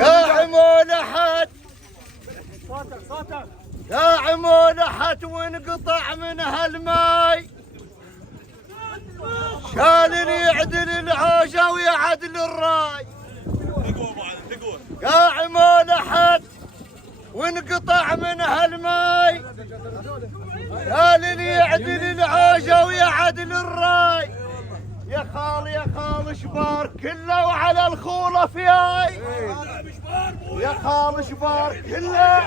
يا عمولحت يا عمولحت وانقطع منها الماي، شال يعدل العوجة ويعدل الراي. يا عمولحت وانقطع منها الماي، شال يعدل العوجة ويعدل الراي. يا خال شبار كله وعلى الخولة فياي، يا خال شبار كله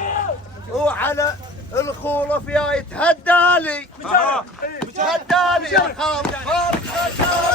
وعلى الخولة فياي. تهدالي تهدالي يا خال شبار، تهدالي